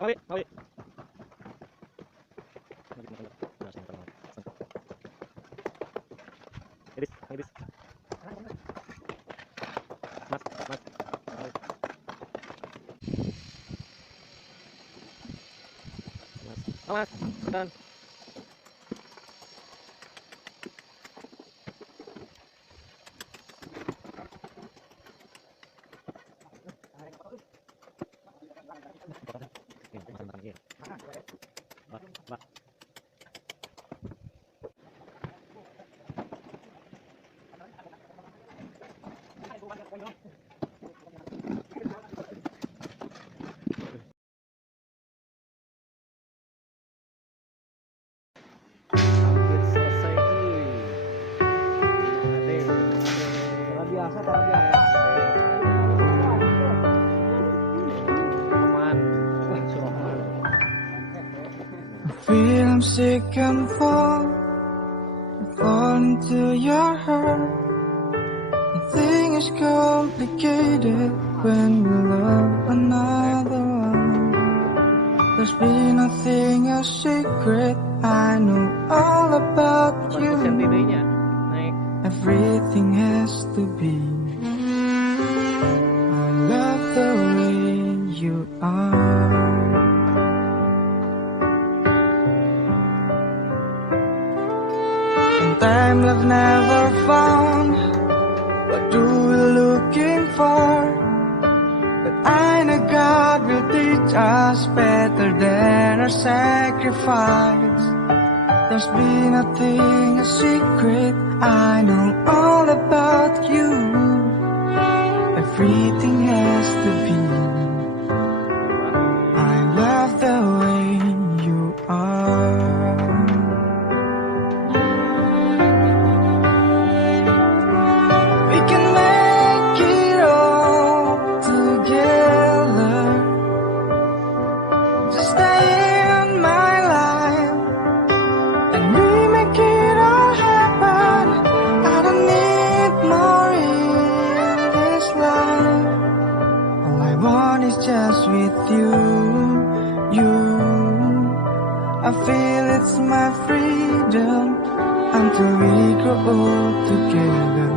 Mawi, mawi. Iris, iris. Mas, mas. Mas, dan. Hampir selesai cuy. Luar biasa, luar biasa. Feel I'm sick and fall into your heart. Nothing is complicated when we love another one. There's been nothing a secret. I know all about you. Everything has to be. I love the way you are. Time love never found. What do we looking for? But I know God will teach us better than our sacrifice. There's been nothing a secret. I know all about you. Everything has to be. I love the way you are. Just with you. I feel it's my freedom until we grow old together.